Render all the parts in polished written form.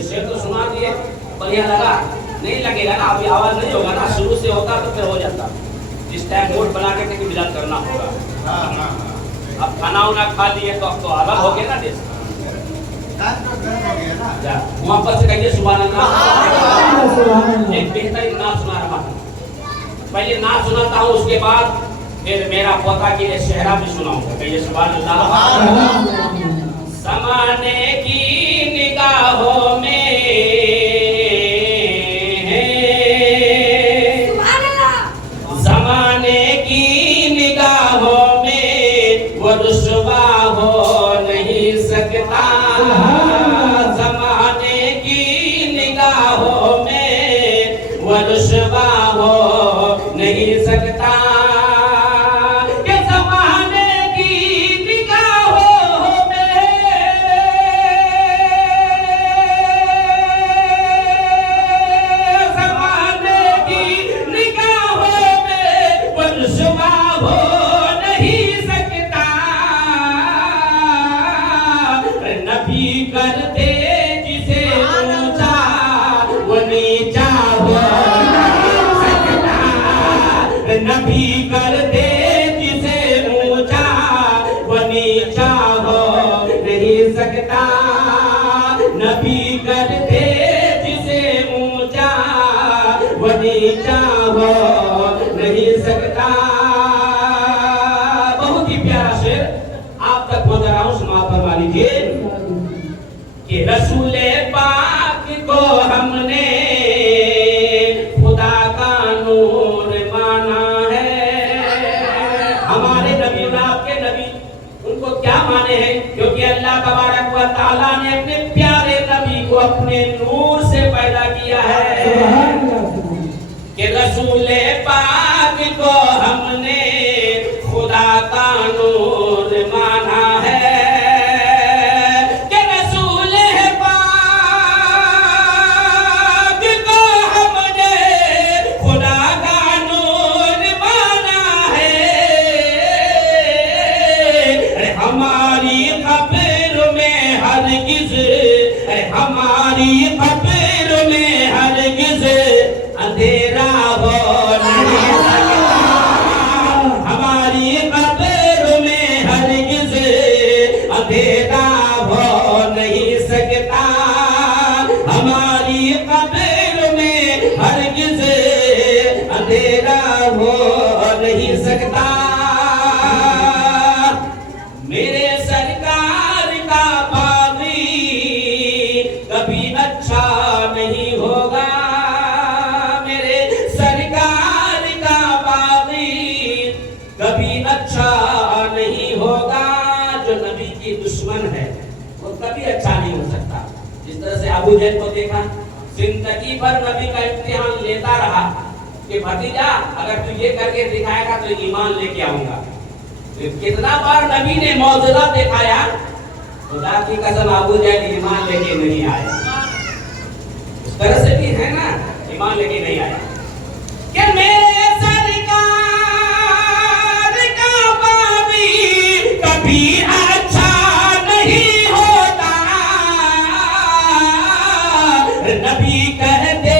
ये शेर तो सुना दिए, बढ़िया लगा? नहीं लगेगा ना, अभी आवाज नहीं होगा ना, शुरू से होता तो फिर हो जाता। इस टाइम बोर्ड बना के कहीं मिलान करना होगा। अब खाना उना खा लिए तो अब तो आराम हो गया ना देश। मोहब्बत से कहिए सुभान अल्लाह। एक बेहतरीन नाम सुना रहा हूँ, पहले नाम सुनाता हूँ, उसके बाद फिर मेरा पोता के लिए शहरा भी सुनाऊंगा। कहिए सुभान अल्लाह। ज़माने की निगाहों में रुसवा हो नहीं सकता, ज़माने की निगाहों में वो रुसवा हो नहीं सकता। कि ज़माने की निगाहों में, ज़माने की निगाहों में वो रुसवा हो करते जिसे ऊंचा वो नीचा हो नहीं सकता। नबी करते जिसे ऊंचा वो नीचा हो नहीं सकता। नबी करते जिसे ऊंचा वो नीचा हो नहीं सकता। बहुत ही प्यारा शेर आप तक पहुंचा रहा हूं, समाप्त करवा लीजिए। कि रसूले पाक को हमने खुदा का नूर माना है। हमारे नबी और आपके नबी, उनको क्या माने हैं? क्योंकि अल्लाह तबारक व तआला ने अपने प्यारे नबी को अपने नूर से पैदा किया है। कि रसूले पाक को हमने खुदा का नूर माना है। हमारी कब्र में हरगिज़ अंधेरा हो नहीं सकता। हमारी कब्र में हरगिज़ अंधेरा हो नहीं सकता। हमारी कब्र में हरगिज़ अंधेरा हो नहीं सकता। मेरे सरकार का कभी अच्छा नहीं होगा। मेरे सरकार का बागी कभी अच्छा नहीं होगा। जो नबी की दुश्मन है वो कभी अच्छा नहीं हो सकता। जिस तरह से अबू जहल को देखा, जिंदगी भर नबी का इम्तिहान लेता रहा कि भतीजा अगर तू ये करके दिखाएगा तो ईमान लेके आऊंगा। कितना बार नबी ने मौजूदा दिखाया, खुदा की कसम अबू जहल ईमान लेके नहीं आया। इस तरह से भी है ना, ईमान लेके नहीं आया। कि मेरे सरकार का बागी कभी अच्छा नहीं होता। नबी कहते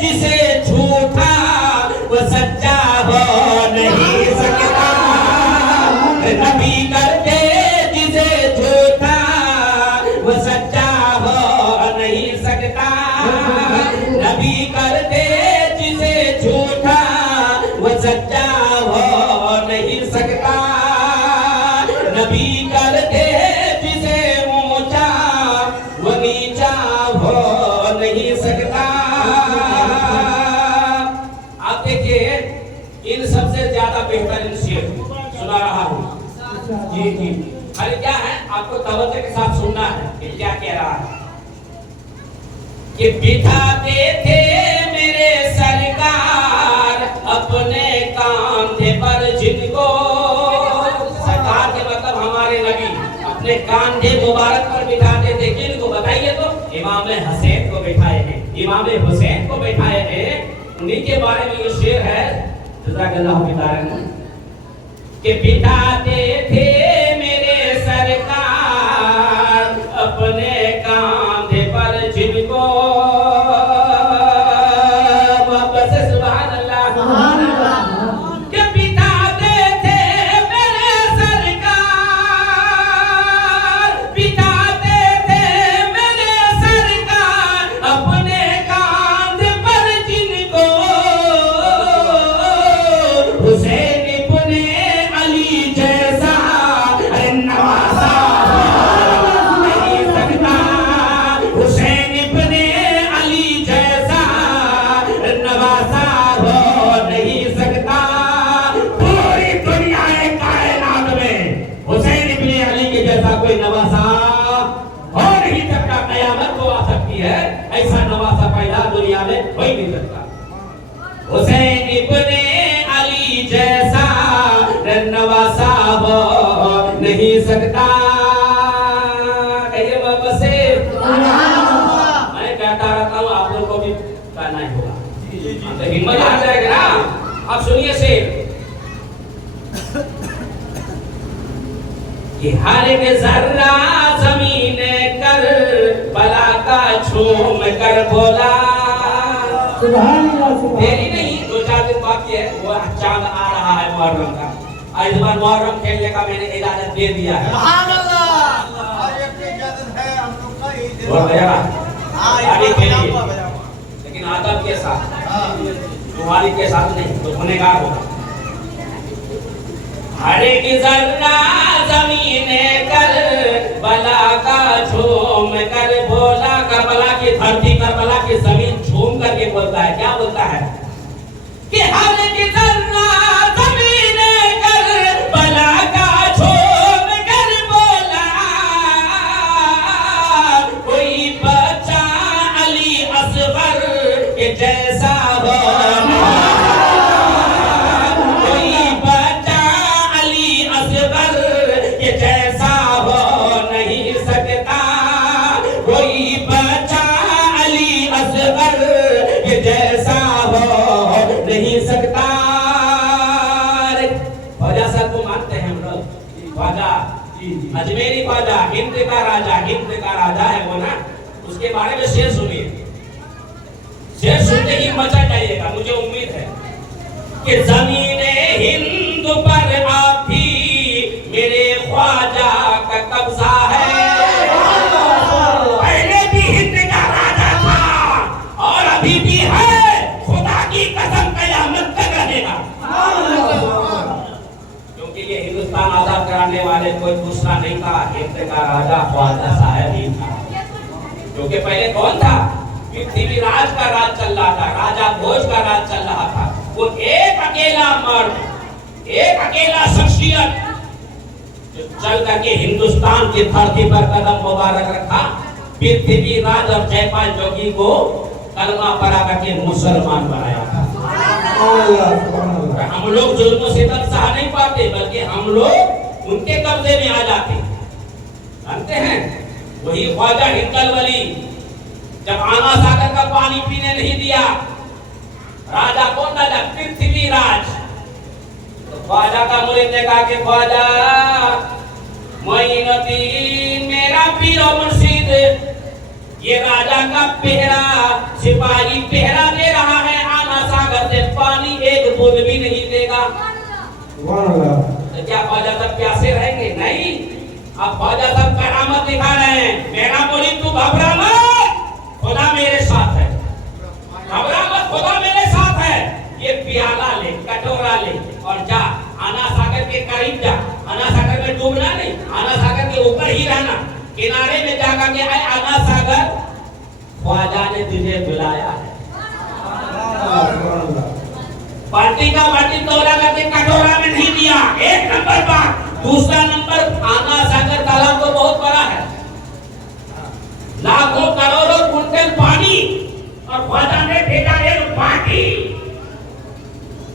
जिसे झूठा वो सच्चा हो नहीं सकता। नबी करते जिसे झूठा वो सच्चा हो नहीं सकता। नबी करते जिसे झूठा वो सच्चा हो नहीं सकता। नबी करते जिसे ऊंचा वो नीचा हो नहीं सकता। आप देखिए, इन सबसे ज्यादा बेहतरीन शेर सुना रहा हूँ। जी जी, अरे क्या है, आपको तवज्जो के साथ सुनना है कि क्या कह रहा है। कि बिठाते थे मेरे सरकार अपने कांधे पर जिनको, सरकार के मतलब हमारे नबी अपने कांधे मुबारक पर बिठाते थे। किनको बताइए तो? इमाम हसैन को बिठाए हैं, इमाम हुसैन को बिठाए हैं। उन्हीं के बारे में ये शेर है। जज़ाकल्लाहु खैरन। कि बिठाते थे मेरे सरकार अपने कांधे पर जिनको वापस सुभान अल्लाह के बिठाते थे मेरे सरकार, बिठाते थे मेरे सरकार अपने कांध पर जिनको हुसैन इब्ने अली जैसा नवासा नहीं सकता, हुसैन इब्ने अली जैसा नवासा हो नहीं सकता। पूरी दुनिया कायनात में हुसैन इब्ने अली के जैसा कोई नवासा हो नहीं सकता। कयामत को आ सकती है, ऐसा नवासा पैदा दुनिया में हो ही नहीं सकता। हुसैन इब्ने अली जैसा नवासा हो नहीं सकता। कहिए बाबा से मैं कहता रहता हूँ, आप लोग को भी कहना ही होगा, तो हिम्मत आ जाएगा ना। अब सुनिए से कि हर एक जर्रा जमीन कर बला का झूम कर बोला। देरी नहीं, 2-4 दिन बाकी है, वो चांद आ रहा है मुहर्रम का। आज बार मुहर्रम खेलने का मैंने इजाजत दे दिया है। आगे खेलिए, लेकिन आदब के साथ, तुम्हारी के साथ नहीं, तो गुनहगार होगा। हर एक जर्रा जमीन कर बला का झूम कर बोला। करबला की धरती, करबला की जमीन झूम करके बोलता है। क्या बोलता है कि हर एक जर्रा जमीन कर बला का झूम कर बोला। कोई बच्चा अली असगर के जैसा हो, कोई बच्चा अली असगर के जैसा हो नहीं सकता। कोई बच्चा अली असगर के जैसा हो नहीं सकता। ख्वाजा साहब को मानते हैं हम लोग, ख्वाजा अजमेरी ख्वाजा, हिंद का राजा, हिंद का राजा है वो ना। उसके बारे में शेर सुनिए, शेर सुनते ही मचा जाइएगा, मुझे उम्मीद है कि ज़मीने हिंद पर आप भी मेरे ख्वाजा का कब्जा है। पहले भी हिंद का राजा था और अभी भी है, खुदा की कसम कयामत तक रहेगा। क्योंकि ये हिंदुस्तान आजाद कराने वाले कोई दूसरा नहीं था, हिंद का राजा ख्वाजा साहब ही था। क्योंकि पहले कौन था? पृथ्वीराज का राज चल रहा था, राजा भोज का राज चल रहा था। वो एक अकेला मर्द, एक अकेला शख्सियत जो चल करके हिंदुस्तान की धरती पर कदम मुबारक रखा। पृथ्वीराज और जयपाल जोगी को कलमा पढ़ा करके मुसलमान बनाया था। हम लोग जुल्म से तब सह नहीं पाते, बल्कि हम लोग उनके कब्जे में आ जाते। जानते हैं, वही ख्वाजा हिंदल वली जब आना सागर का पानी पीने नहीं दिया, राजा कौन राजा? पृथ्वीराज। तो ख्वाजा का मुरीद ने कहा कि ख्वाजा मोइनुद्दीन मेरा पीर और मुर्शिद, ये राजा का पहरा सिपाही पहरा दे रहा है, आना सागर से पानी एक बूंद भी नहीं देगा। तो क्या ख्वाजा सब प्यासे रहेंगे? नहीं। अब ख्वाजा सब करामत दिखा रहे हैं। मेरा मुरीद तू घबरा मत, खुदा मेरे साथ है। घबरा मत, खुदा मेरे साथ है। ये प्याला ले, कटोरा ले और जा आना सागर के करीब जा। आना सागर में डूबना नहीं, आना सागर के ऊपर ही रहना, किनारे में जाकर के आए आना सागर, ख्वाजा ने तुझे बुलाया है। पार्टी का बाटी तोड़ा करके कटोरा में नहीं दिया, एक नंबर बात। दूसरा नंबर, आना सागर तालाब तो बहुत बड़ा है, लाखों करोड़ों कुंटल पानी, और ख्वाजा ने भेजा एक बाटी।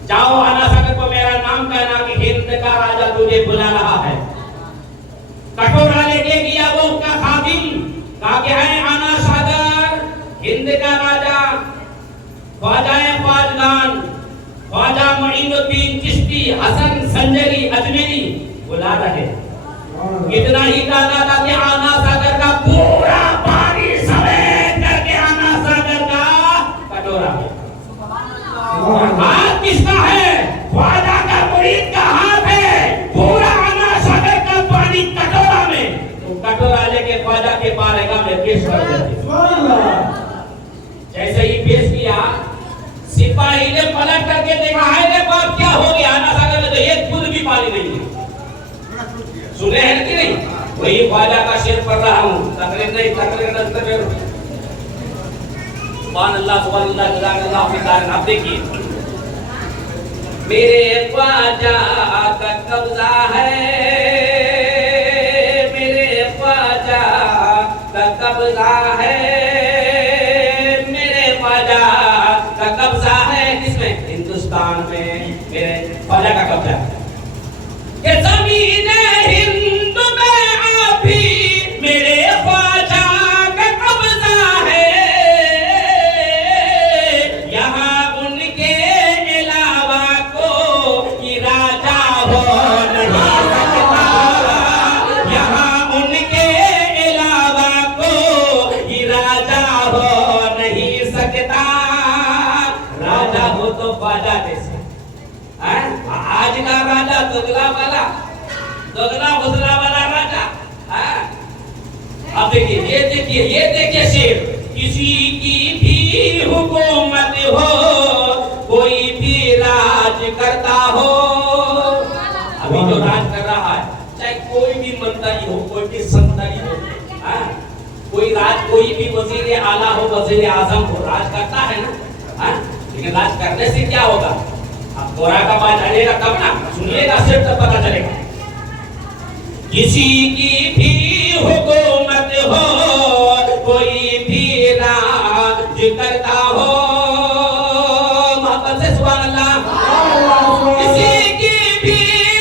जाओ आना सागर को मेरा नाम कहना कि हिंद का राजा तुझे बुला रहा है। कटोरा लेके गया वो उसका खादिम, कहा कि है आना सागर, हिंद का राजा ख्वाजा ख्वाजगान, ख्वाजा मोइनुद्दीन चिश्ती, हसन संजरी अजमेरी बुला रहे। इतना ही कहना था कि आना सागर का पूरा पानी समेट करके राजे के ख्वाजा के बारगाह में पेश कर देते। जैसे ही पेश किया, सिपाही ने पलट करके देखा, है रे बाप क्या हो गया, आना सागर में तो एक बूंद भी पानी नहीं है। सुने हैं कि नहीं? वही ख्वाजा का शेर पढ़ रहा हूँ, तकरीर नहीं, तकरीर सुभान अल्लाह, सुभान अल्लाह, जज़ाकल्लाह खैर। आप देखिए, मेरे ख्वाजा का कब्जा है, मेरे ख्वाजा का कब्जा है, मेरे ख्वाजा का कब्जा है। किसमें? हिंदुस्तान में मेरे ख्वाजा का कब्जा है। ये ज़मीन हिंद में अभी मेरे ख्वाजा का कब्जा है, यहाँ उनके अलावा कोई राजा हो नहीं सकता, यहाँ उनके अलावा कोई राजा हो नहीं सकता। राजा हो तो ख्वाजा जैसा, आज का राजा दोगला वाला, दोगला बुजला वाला राजा। अब देखिए, ये देखिए शेर, किसी की भी हुकूमत हो, कोई भी राज करता हो। अभी जो राज कर रहा है, चाहे कोई भी मंत्री हो, कोई भी संतरी हो, कोई भी वजीर आला हो, वजीर आजम हो, राज करता है ना। लेकिन राज करने से क्या होगा? अब गोरा का बात जानेगा तब ना, सुनिएगा सिर्फ तब पता चलेगा। किसी की भी हुकूमत हो, कोई भी राज करता हो, मोहब्बत से सुभान अल्लाह। किसी की भी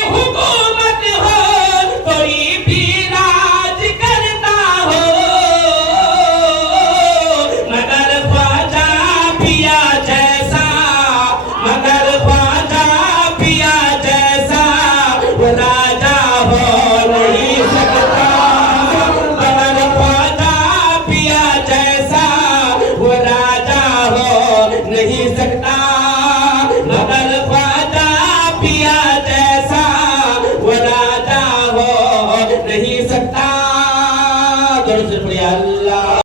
हुकूमत हो, कोई भी राज करता हो, मगर ख्वाजा पिया जैसा, मगर राजा हो नहीं सकता, मगर ख्वाजा पिया जैसा वो राजा हो नहीं सकता।